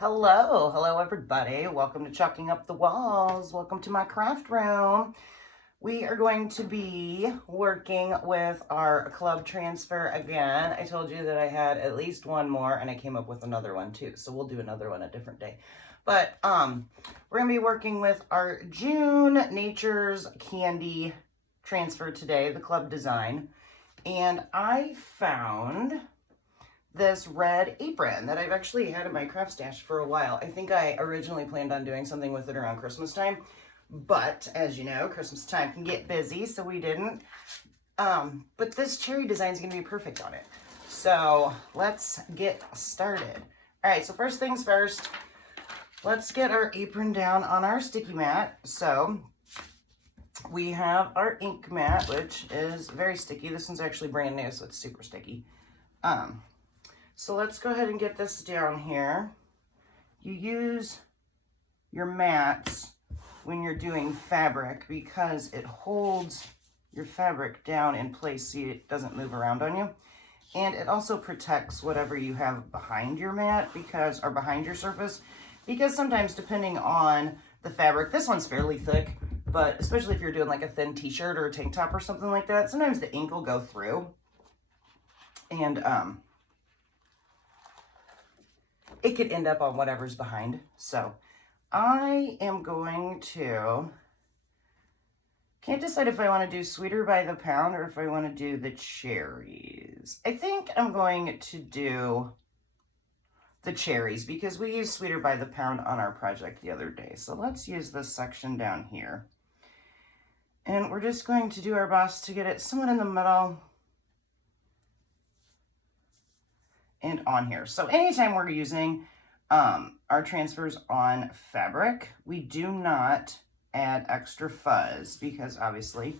Hello everybody. Welcome to Chalking Up the Walls. Welcome to my craft room. We are going to be working with our club transfer again. I told you that I had at least one more and I came up with another one too. So we'll do another one a different day. But we're gonna be working with our June Nature's Candy transfer today, the club design. And I found this red apron that I've actually had in my craft stash for a while. I think I originally planned on doing something with it around Christmas time, but as you know, Christmas time can get busy, so we didn't. But this cherry design is going to be perfect on it. So let's get started. All right, so first things first, let's get our apron down on our sticky mat. So we have our ink mat, which is very sticky. This one's actually brand new, so it's super sticky. So let's go ahead and get this down here. You use your mats when you're doing fabric because it holds your fabric down in place so it doesn't move around on you. And it also protects whatever you have behind your mat or behind your surface, because sometimes depending on the fabric, this one's fairly thick, but especially if you're doing like a thin t-shirt or a tank top or something like that, sometimes the ink will go through. And it could end up on whatever's behind. So I am going to, can't decide if I want to do Sweeter by the Pound or if I want to do the cherries. I think I'm going to do the cherries because we used Sweeter by the Pound on our project the other day. So let's use this section down here. And we're just going to do our best to get it somewhat in the middle and on here. So anytime we're using our transfers on fabric, we do not add extra fuzz because obviously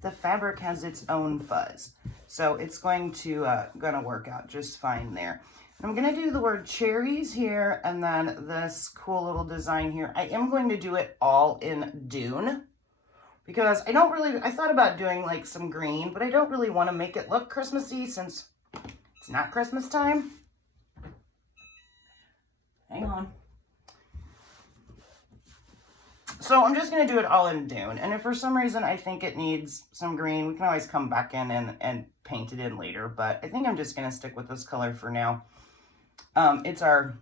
the fabric has its own fuzz. So it's going to work out just fine there. And I'm gonna do the word cherries here and then this cool little design here. I am going to do it all in Dune because I thought about doing like some green, but I don't really want to make it look Christmassy since it's not Christmas time. Hang on. So I'm just going to do it all in Dune. And if for some reason I think it needs some green, we can always come back in and paint it in later. But I think I'm just going to stick with this color for now. It's our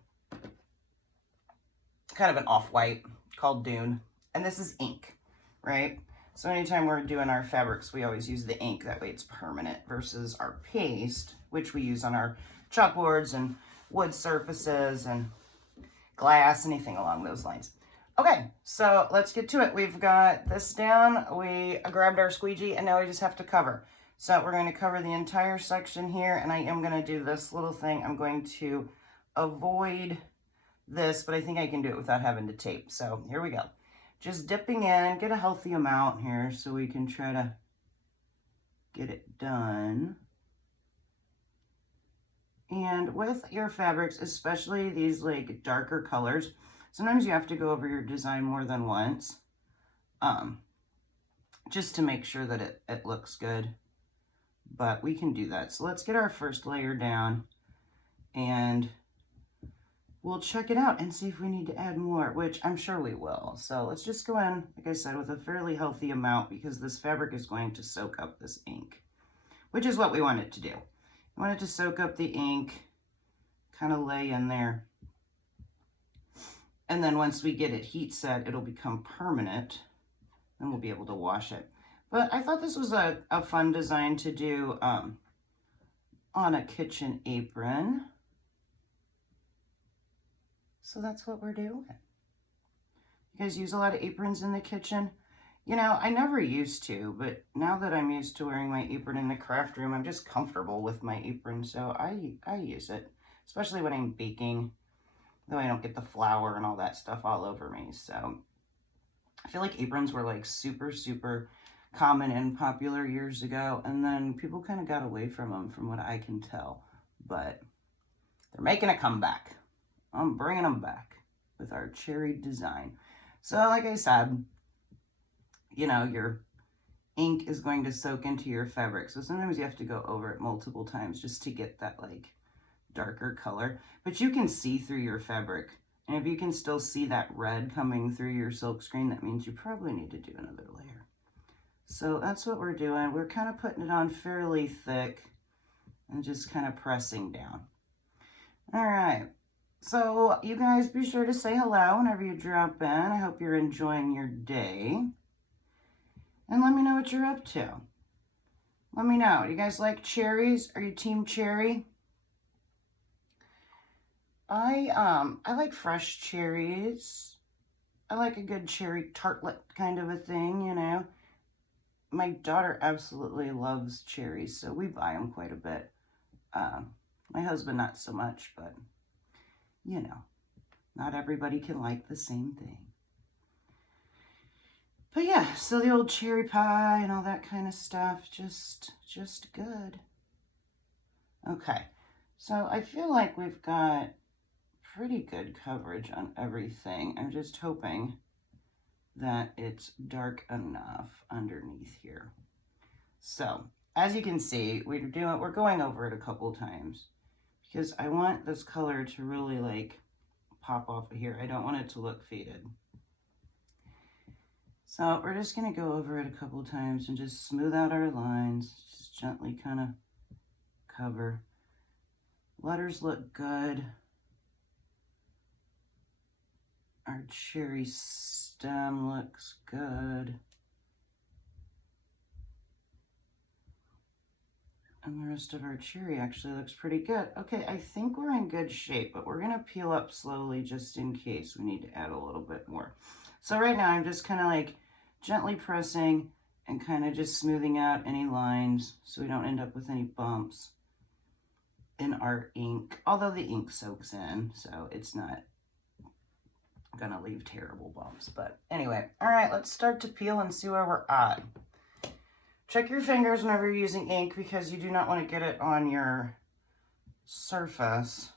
kind of an off-white called Dune. And this is ink, right? So anytime we're doing our fabrics, we always use the ink. That way it's permanent versus our paste, which we use on our chalkboards and wood surfaces and glass, anything along those lines. Okay, so let's get to it. We've got this down. We grabbed our squeegee and now we just have to cover. So we're going to cover the entire section here, and I am going to do this little thing. I'm going to avoid this, but I think I can do it without having to tape. So here we go. Just dipping in, get a healthy amount here so we can try to get it done. And with your fabrics, especially these like darker colors, sometimes you have to go over your design more than once, just to make sure that it looks good. But we can do that. So let's get our first layer down and we'll check it out and see if we need to add more, which I'm sure we will. So let's just go in, like I said, with a fairly healthy amount because this fabric is going to soak up this ink, which is what we want it to do. We want it to soak up the ink, kind of lay in there. And then once we get it heat set, it'll become permanent and we'll be able to wash it. But I thought this was a fun design to do on a kitchen apron. So that's what we're doing. You guys use a lot of aprons in the kitchen? You know, I never used to, but now that I'm used to wearing my apron in the craft room, I'm just comfortable with my apron, so I use it, especially when I'm baking, though I don't get the flour and all that stuff all over me. So I feel like aprons were like super, super common and popular years ago, and then people kind of got away from them from what I can tell, but they're making a comeback. I'm bringing them back with our cherry design. So like I said, you know, your ink is going to soak into your fabric. So sometimes you have to go over it multiple times just to get that like darker color, but you can see through your fabric. And if you can still see that red coming through your silk screen, that means you probably need to do another layer. So that's what we're doing. We're kind of putting it on fairly thick and just kind of pressing down. All right. So you guys be sure to say hello whenever you drop in. I hope you're enjoying your day. And let me know what you're up to. Let me know. Do you guys like cherries? Are you team cherry? I like fresh cherries. I like a good cherry tartlet kind of a thing, you know. My daughter absolutely loves cherries, so we buy them quite a bit. My husband not so much, but you know, not everybody can like the same thing. But yeah, so the old cherry pie and all that kind of stuff, just good. Okay, so I feel like we've got pretty good coverage on everything. I'm just hoping that it's dark enough underneath here. So as you can see, we're going over it a couple times because I want this color to really like pop off of here. I don't want it to look faded. So we're just going to go over it a couple times and just smooth out our lines, just gently kind of cover. Letters look good. Our cherry stem looks good. And the rest of our cherry actually looks pretty good. Okay, I think we're in good shape, but we're gonna peel up slowly just in case we need to add a little bit more. So right now I'm just kind of like gently pressing and kind of just smoothing out any lines so we don't end up with any bumps in our ink. Although the ink soaks in, so it's not gonna leave terrible bumps. But anyway, all right, let's start to peel and see where we're at. Check your fingers whenever you're using ink because you do not want to get it on your surface.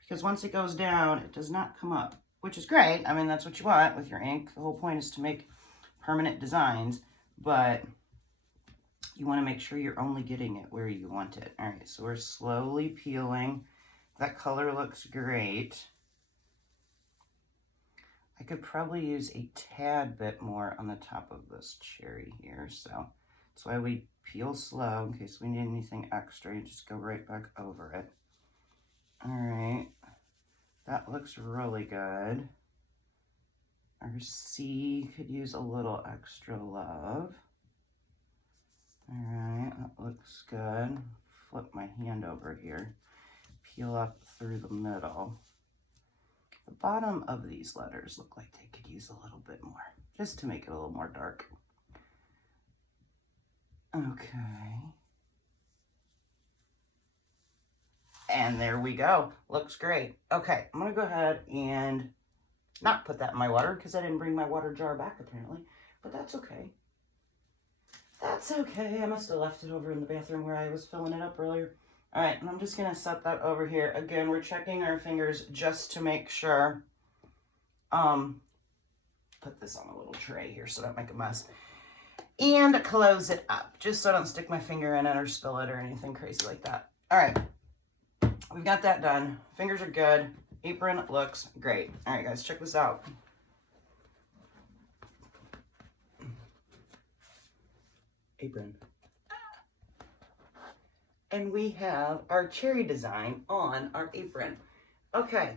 Because once it goes down, it does not come up, which is great. I mean, that's what you want with your ink. The whole point is to make permanent designs, but you want to make sure you're only getting it where you want it. All right, so we're slowly peeling. That color looks great. I could probably use a tad bit more on the top of this cherry here, so that's why we peel slow in case we need anything extra. You just go right back over it. All right, that looks really good. Our C could use a little extra love. All right, that looks good. Flip my hand over here. Peel up through the middle. The bottom of these letters look like they could use a little bit more, just to make it a little more dark. Okay. And there we go. Looks great. Okay, I'm gonna go ahead and not put that in my water because I didn't bring my water jar back apparently, but that's okay. That's okay. I must have left it over in the bathroom where I was filling it up earlier. All right, and I'm just gonna set that over here. Again, we're checking our fingers just to make sure. Put this on a little tray here so I don't make a mess. And close it up, just so I don't stick my finger in it or spill it or anything crazy like that. All right, we've got that done. Fingers are good. Apron looks great. All right, guys, check this out. Apron. And we have our cherry design on our apron. Okay,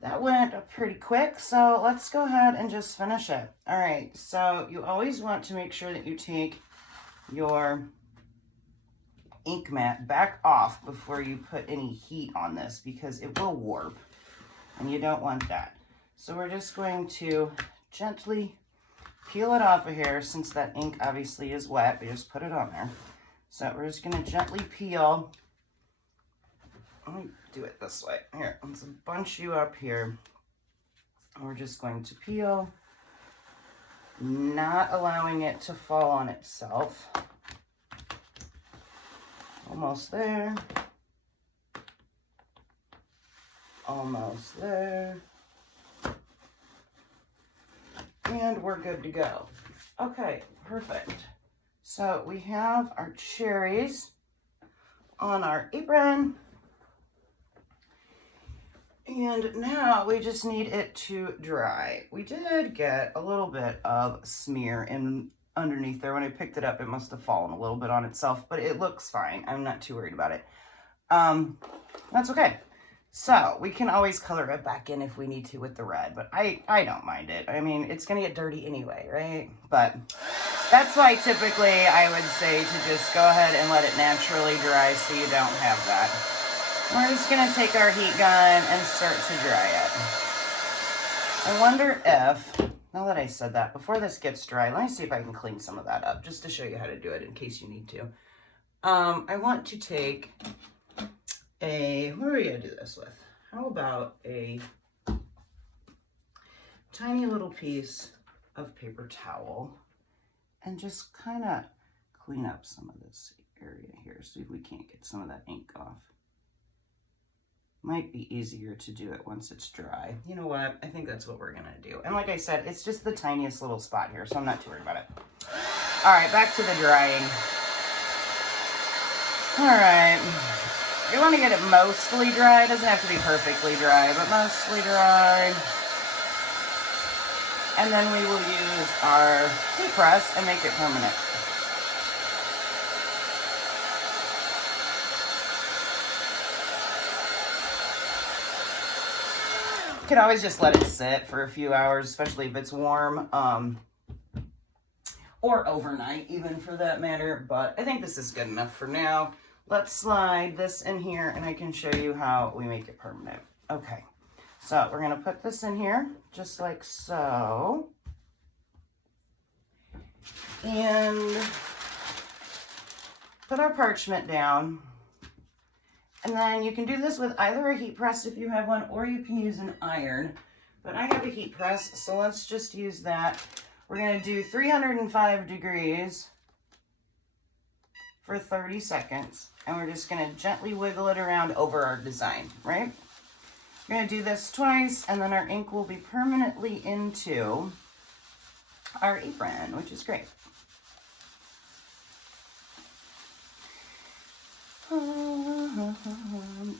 that went pretty quick, so let's go ahead and just finish it. All right, so you always want to make sure that you take your ink mat back off before you put any heat on this because it will warp, and you don't want that. So we're just going to gently peel it off of here since that ink obviously is wet. We just put it on there. So we're just going to gently peel. Let me do it this way. Here, let's bunch you up here. And we're just going to peel, not allowing it to fall on itself. Almost there. Almost there. And we're good to go. Okay, perfect. So we have our cherries on our apron. And now we just need it to dry. We did get a little bit of smear in underneath there. When I picked it up, it must have fallen a little bit on itself, but it looks fine. I'm not too worried about it. That's okay. So we can always color it back in if we need to with the red, but I don't mind it. I mean, it's gonna get dirty anyway, right? But that's why typically I would say to just go ahead and let it naturally dry so you don't have that. We're just gonna take our heat gun and start to dry it. I wonder if, now that I said that, before this gets dry, let me see if I can clean some of that up just to show you how to do it in case you need to. I want to take what are we gonna do this with? How about a tiny little piece of paper towel and just kind of clean up some of this area here, see if we can't get some of that ink off. Might be easier to do it once it's dry. You know what? I think that's what we're gonna do. And like I said, it's just the tiniest little spot here, so I'm not too worried about it. All right, back to the drying. All right. You want to get it mostly dry. It doesn't have to be perfectly dry, but mostly dry. And then we will use our heat press and make it permanent. You can always just let it sit for a few hours, especially if it's warm, or overnight even for that matter, but I think this is good enough for now. Let's slide this in here and I can show you how we make it permanent. Okay, so we're gonna put this in here just like so. And put our parchment down. And then you can do this with either a heat press if you have one, or you can use an iron. But I have a heat press, so let's just use that. We're gonna do 305 degrees for 30 seconds. And we're just gonna gently wiggle it around over our design, right? We're gonna do this twice, and then our ink will be permanently into our apron, which is great.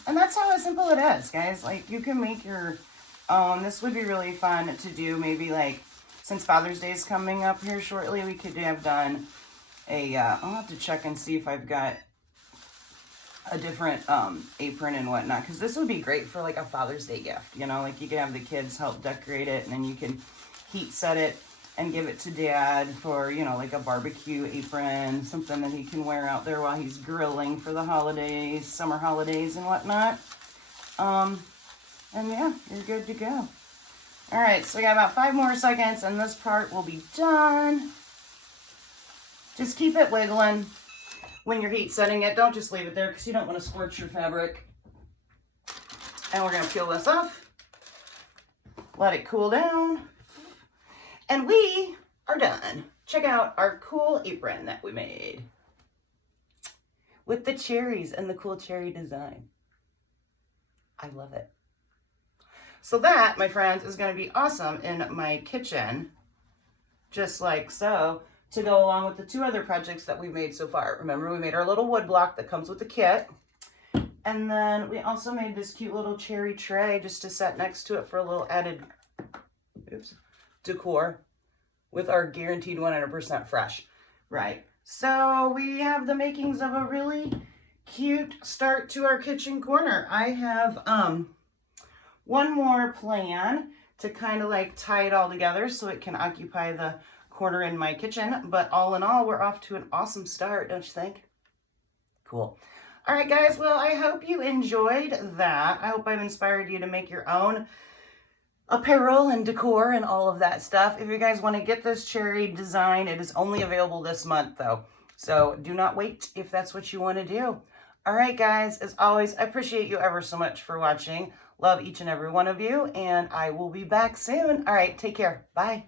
And that's how simple it is, guys. Like, you can make your own. This would be really fun to do. Maybe like, since Father's Day is coming up here shortly, we could have done a, I'll have to check and see if I've got a different apron and whatnot, because this would be great for like a Father's Day gift, you know, like you could have the kids help decorate it, and then you can heat set it and give it to Dad for, you know, like a barbecue apron, something that he can wear out there while he's grilling for the holidays, summer holidays and whatnot. And yeah, you're good to go. All right, so we got about 5 more seconds and this part will be done. Just keep it wiggling when you're heat setting it. Don't just leave it there because you don't want to scorch your fabric. And we're going to peel this off. Let it cool down. And we are done. Check out our cool apron that we made with the cherries and the cool cherry design. I love it. So that, my friends, is going to be awesome in my kitchen, just like so, to go along with the 2 other projects that we made so far. Remember, we made our little wood block that comes with the kit. And then we also made this cute little cherry tray just to set next to it for a little added, decor with our guaranteed 100% fresh. Right. So we have the makings of a really cute start to our kitchen corner. I have one more plan to kind of like tie it all together so it can occupy the corner in my kitchen. But all in all, we're off to an awesome start, don't you think? Cool. All right, guys. Well, I hope you enjoyed that. I hope I've inspired you to make your own apparel and decor and all of that stuff. If you guys want to get this cherry design, it is only available this month, though. So do not wait if that's what you want to do. All right, guys. As always, I appreciate you ever so much for watching. Love each and every one of you, and I will be back soon. All right, take care. Bye.